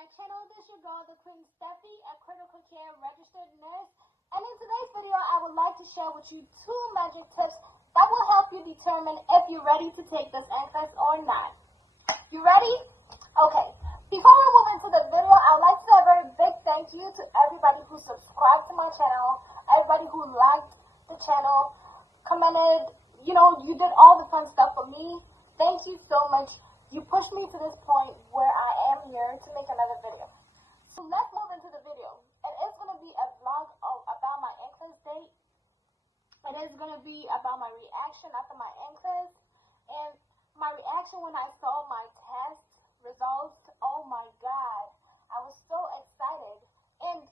my channel. This is your girl, the Queen Steffi, a critical care registered nurse. And in today's video, I would like to share with you 2 magic tips that will help you determine if you're ready to take this NCLEX or not. You ready? Okay. Before we move into the video, I would like to say a very big thank you to everybody who subscribed to my channel, everybody who liked the channel, commented, you did all the fun stuff for me. Thank you so much. You pushed me to this point where I am here to make another video. So let's move into the video. It is going to be a vlog about my NCLEX date. It is going to be about my reaction after my NCLEX and my reaction when I saw my test results. Oh my God, I was so excited. And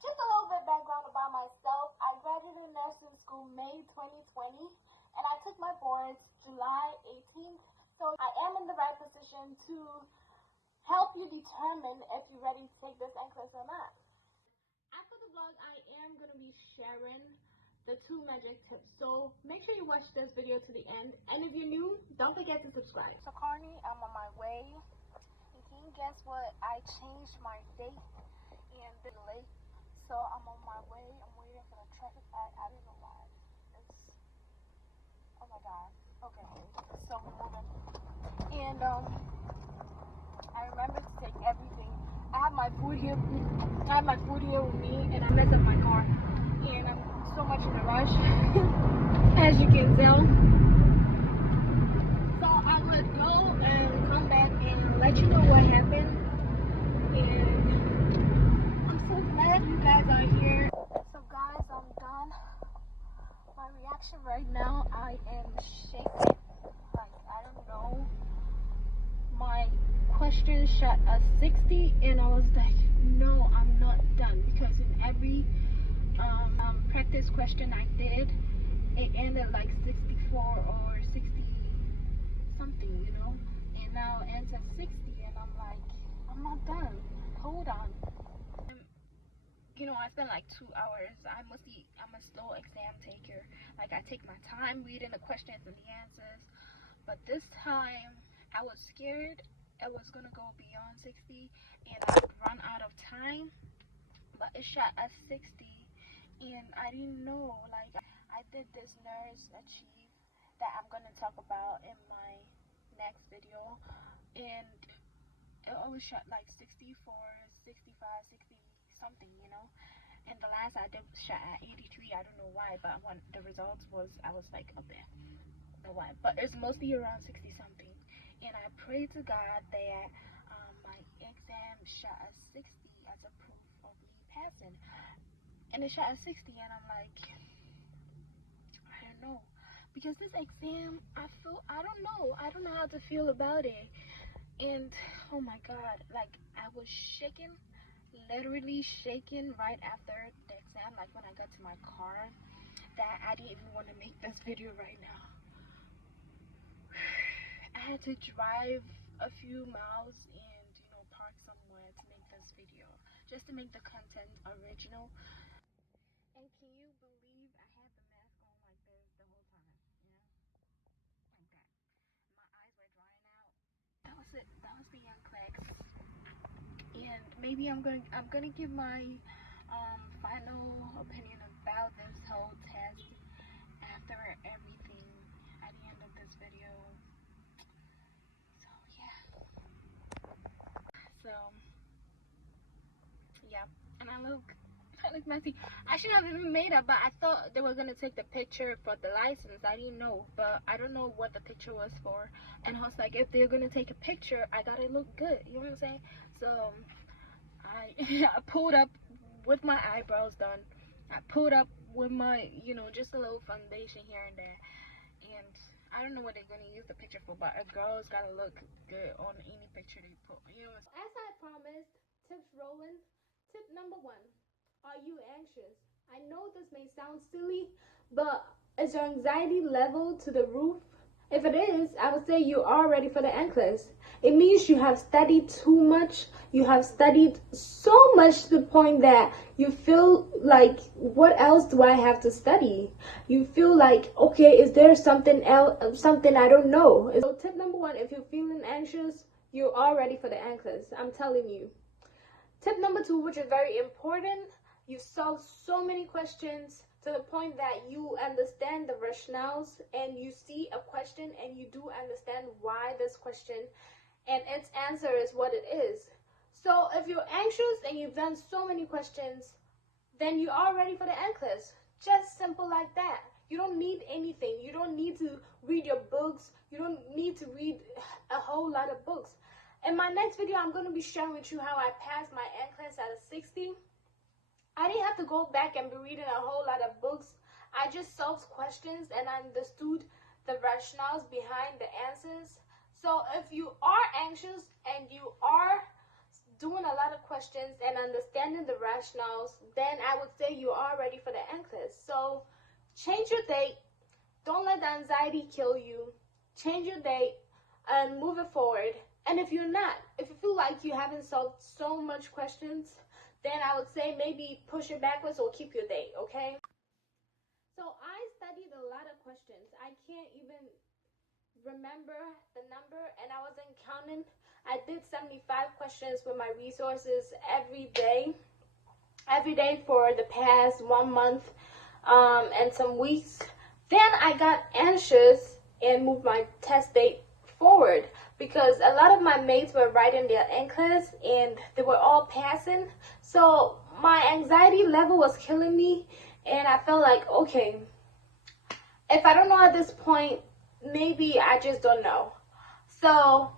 just a little bit background about myself. I graduated nursing school May 2020 and I took my boards July 18th. So I am in the right position to help you determine if you're ready to take this NCLEX or not. After the vlog, I am going to be sharing the 2 magic tips. So make sure you watch this video to the end. And if you're new, don't forget to subscribe. So Carney, I'm on my way. And can you guess what? I changed my date and the late. So I'm on my way. I'm waiting for the traffic. I don't know why. Oh my God. Okay. So we're moving. And I remember to take everything. I have my food here. With me, and I messed up my car. And I'm so much in a rush, as you can tell. So I would go and come back and let you know what happened. And I'm so glad you guys are here. So guys, I'm done. My reaction right now, I am shaking. I don't know. My question shot a 60 and I was like, no, I'm not done, because in every practice question I did, it ended like 64 or 60 something, and now it ends at 60 and I'm like, I'm not done, hold on. I spent like 2 hours. I'm a slow exam taker. Like, I take my time reading the questions and the answers. But this time, I was scared it was gonna go beyond 60 and I would run out of time. But it shot at 60 and I didn't know. Like, I did this nurse achieve that I'm gonna talk about in my next video. And it always shot like 64, 65, 60 something, And the last I did shot at 83. I don't know why, but when the results was, I was like up there. I don't know why, but it's mostly around 60 something. And I pray to God that my exam shot at 60 as a proof of me passing. And it shot at 60, and I'm like, I don't know, because this exam, I don't know how to feel about it. And oh my God, like, I was shaking. Literally shaking right after the exam, like when I got to my car, that I didn't even want to make this video right now. I had to drive a few miles and park somewhere to make this video, just to make the content original. And can you believe I had the mask on like this the whole time, like that. My eyes were drying out. That was it. That was the NCLEX. And maybe I'm gonna give my final opinion about this whole test after everything at the end of this video. So yeah, and I look messy. I should have even made up, but I thought they were gonna take the picture for the license. I didn't know, but I don't know what the picture was for. And I was like, if they're gonna take a picture, I gotta look good. You know what I'm saying? So I pulled up with my eyebrows done. I pulled up with my, just a little foundation here and there. And I don't know what they're going to use the picture for, but a girl's got to look good on any picture they put. As I promised, tips rolling. Tip number 1. Are you anxious? I know this may sound silly, but is your anxiety level to the roof? If it is, I would say you are ready for the NCLEX. It means you have studied too much. You have studied so much to the point that you feel like, what else do I have to study? You feel like, okay, is there something else, something I don't know? So tip number 1, if you're feeling anxious, you are ready for the NCLEX. I'm telling you. Tip number 2, which is very important, you solve so many questions to the point that you understand the rationales and you see a question and you do understand why this question and its answer is what it is. So if you're anxious and you've done so many questions, then you are ready for the NCLEX. Just simple like that. You don't need anything. You don't need to read your books. You don't need to read a whole lot of books. In my next video, I'm going to be sharing with you how I passed my NCLEX out of 60. I didn't have to go back and be reading a whole lot of books. I just solved questions and I understood the rationales behind the answers. So if you are anxious and you are doing a lot of questions and understanding the rationales, then I would say you are ready for the NCLEX. So change your date. Don't let the anxiety kill you. Change your date and move it forward. And if you're not, if you feel like you haven't solved so much questions, then I would say maybe push it backwards or keep your date, okay? So I studied a lot of questions. I can't even remember the number, and I wasn't counting. I did 75 questions with my resources every day for the past 1 month and some weeks. Then I got anxious and moved my test date forward because a lot of my mates were writing their NCLEX and they were all passing. So my anxiety level was killing me, and I felt like, okay, if I don't know at this point, maybe I just don't know. So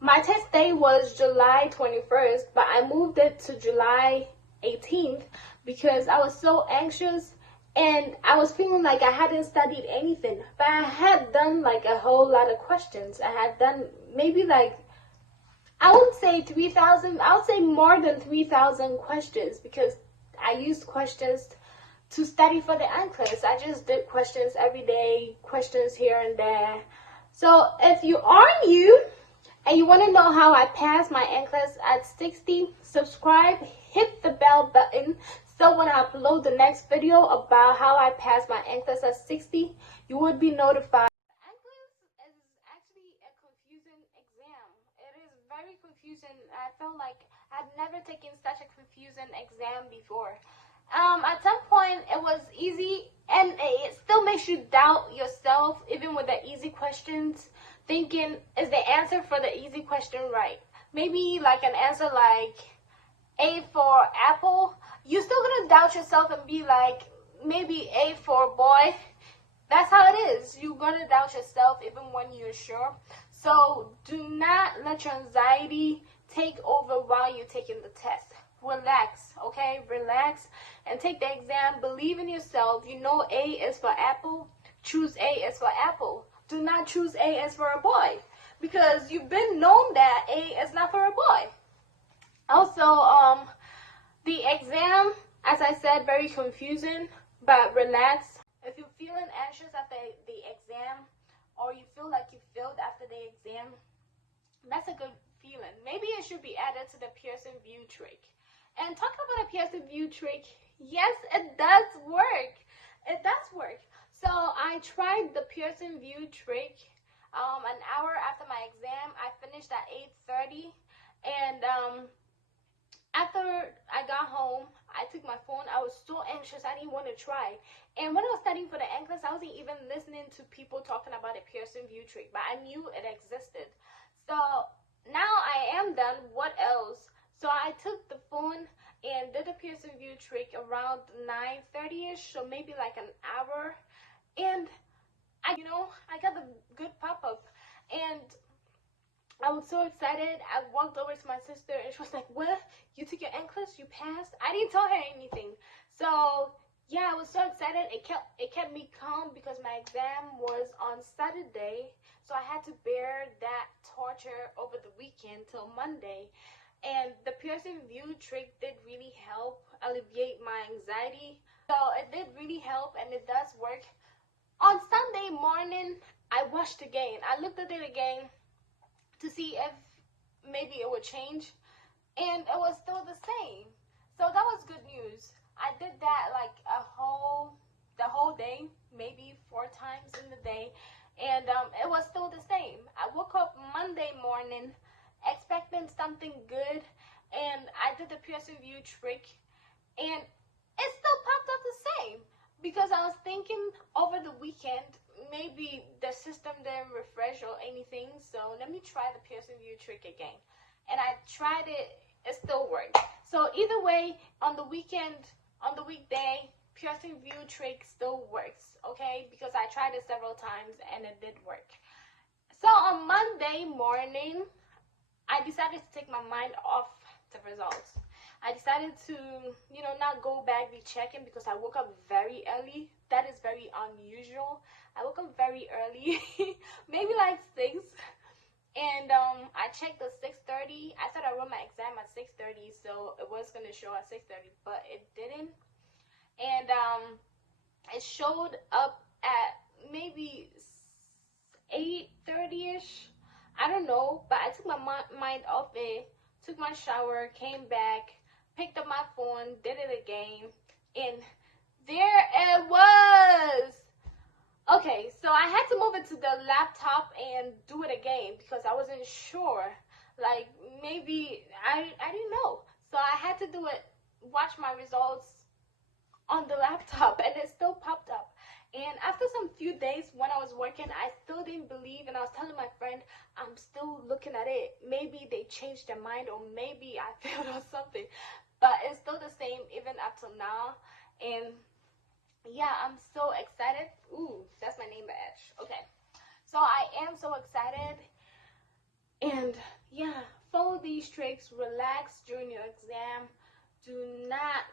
my test day was July 21st, but I moved it to July 18th because I was so anxious and I was feeling like I hadn't studied anything. But I had done like a whole lot of questions. I had done maybe like, I would say 3,000, I would say more than 3,000 questions because I used questions to study for the NCLEX. I just did questions every day, questions here and there. So if you are new and you want to know how I passed my NCLEX at 60, subscribe, hit the bell button, so when I upload the next video about how I passed my NCLEX at 60, you would be notified. NCLEX is actually a confusing exam. It is very confusing. I felt like I'd never taken such a confusing exam before. At some point it was easy, and it still makes you doubt yourself even with the easy questions, thinking, is the answer for the easy question right? Maybe like an answer like A for apple, you're still gonna doubt yourself and be like, maybe A for boy. That's how it is. You're gonna doubt yourself even when you're sure. So do not let your anxiety take over while you're taking the test. Relax, okay? Relax and take the exam. Believe in yourself. You know A is for apple. Choose A is for apple. Do not choose A as for a boy, because you've been known that A is not for a boy. Also, the exam, as I said, very confusing, but relax. If you're feeling anxious after the exam, or you feel like you failed after the exam, that's a good feeling. Maybe it should be added to the Pearson VUE trick. And talking about a Pearson VUE trick, yes, it does work. It does work. So I tried the Pearson VUE trick an hour after my exam. I finished at 8:30, and after I got home, I took my phone. I was so anxious. I didn't want to try. And when I was studying for the NCLEX, I wasn't even listening to people talking about a Pearson VUE trick, but I knew it existed. So now I am done. What else? So I took the phone and did the Pearson VUE trick around 9:30ish, so maybe like an hour. And I got a good pop-up. And I was so excited. I walked over to my sister and she was like, "What? You took your NCLEX? You passed?" I didn't tell her anything. So yeah, I was so excited. It kept me calm because my exam was on Saturday. So I had to bear that torture over the weekend till Monday. And the Pearson VUE trick did really help alleviate my anxiety. So it did really help, and it does work. On Sunday morning, I watched again. I looked at it again to see if maybe it would change, and it was still the same. So that was good news. I did that like the whole day, maybe 4 times in the day, and it was still the same. I woke up Monday morning expecting something good, and I did the Pearson VUE trick, and it still popped up the same, because I was thinking over the weekend maybe the system didn't refresh or anything, so let me try the Pearson VUE trick again. And I tried it, it still worked. So either way, on the weekend, on the weekday, Pearson VUE trick still works, okay? Because I tried it several times and it did work. So on Monday morning, I decided to take my mind off the results. I decided to, not go back be checking, because I woke up very early. That is very unusual. I woke up very early, maybe like 6. And I checked at 6:30. I said I wrote my exam at 6:30, so it was gonna show at 6:30, but it didn't. And it showed up at maybe 8:30ish. I don't know, but I took my mind off it, took my shower, came back, picked up my phone, did it again, and there it was. Okay, so I had to move it to the laptop and do it again, because I wasn't sure. Like, maybe, I didn't know. So I had to do it, watch my results on the laptop, and it still popped up. And after some few days when I was working, I still didn't believe, and I was telling my friend, I'm still looking at it. Maybe they changed their mind, or maybe I failed or something. But it's still the same even up till now. And yeah, I'm so excited. Ooh, that's my name badge. Okay. So I am so excited. And yeah, follow these tricks. Relax during your exam. Do not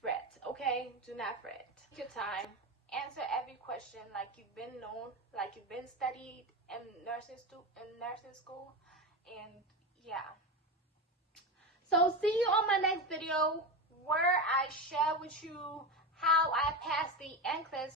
fret, okay? Do not fret. Take your time. Answer every question like you've been known, like you've been studied in nursing school. And yeah. So see you on my next video, where I share with you how I passed the NCLEX